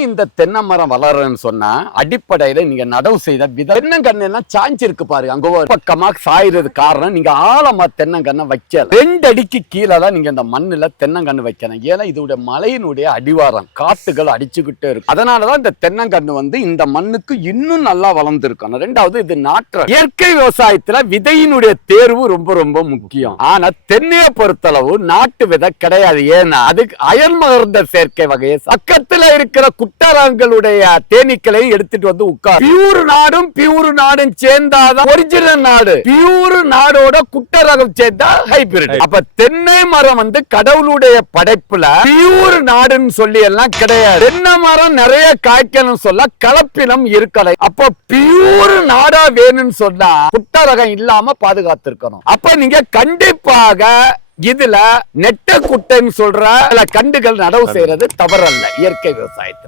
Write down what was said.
ஏன் இந்த தென்னை மரம் வளர்றன்னு சொன்னா அடிப்படையில நீங்க நடவு செய்த வித தென்னங்கண்ணு எல்லாம் சாஞ்சிருக்கு பாரு அங்க ஒரு பக்கமா சாயிறது காரணம் நீங்க ஆழமா தென்னங்கண்ணை வைக்கல. ரெண்டு அடிக்கு கீழே தான் நீங்க இந்த மண்ணுல தென்னங்கண்ணு வைக்கணும். ஏன்னா இதோட மலையினுடைய அடிவாரம் காட்டுகள் அடிச்சுக்கிட்டே இருக்கும் அதனாலதான் இந்த தென்னங்கண்ணு வந்து இந்த மண்ணுக்கு இன்னும் நல்லா வளர்ந்துருக்கணும் ரெண்டாவது இது நாற்ற இயற்கை விவசாயத்துல விதையினுடைய தேர்வு ரொம்ப ரொம்ப முக்கியம். ஆனா தென்னையை பொறுத்தளவு நாட்டு விதை கிடையாது. ஏன்னா அதுக்கு அயல் மகர்ந்த சேர்க்கை வகையை பக்கத்துல இருக்கிற குட்டரங்களுடைய தேனீக்களை எடுத்துட்டு வந்து உட்கார். பியூர் நாடும் பியூர் நாடும் சேர்ந்தாதான் ஒரிஜினல் நாடு. பியூர் நாடோட குட்டரகம் சேர்ந்தா ஹைபிரிட் அப்ப தென்னை மரம் வந்து கடவுளுடைய படைப்புல பியூர் நாடுன்னு சொல்லி எல்லாம் கிடையாது. தென்னை மரம் நிறைய காய்க்கணும் சொல்ல கலப்பினம் இருக்கலை. அப்ப பியூர் நாடா வேணும்னு சொன்னா குட்டரகம் இல்லாம பாதுகாத்திருக்கணும். அப்ப நீங்க கண்டிப்பாக இதுல நெட்ட குட்டைன்னு சொல்ற சில கண்டுகள் நடவு செய்யறது தவறல்ல. இயற்கை விவசாயத்துல.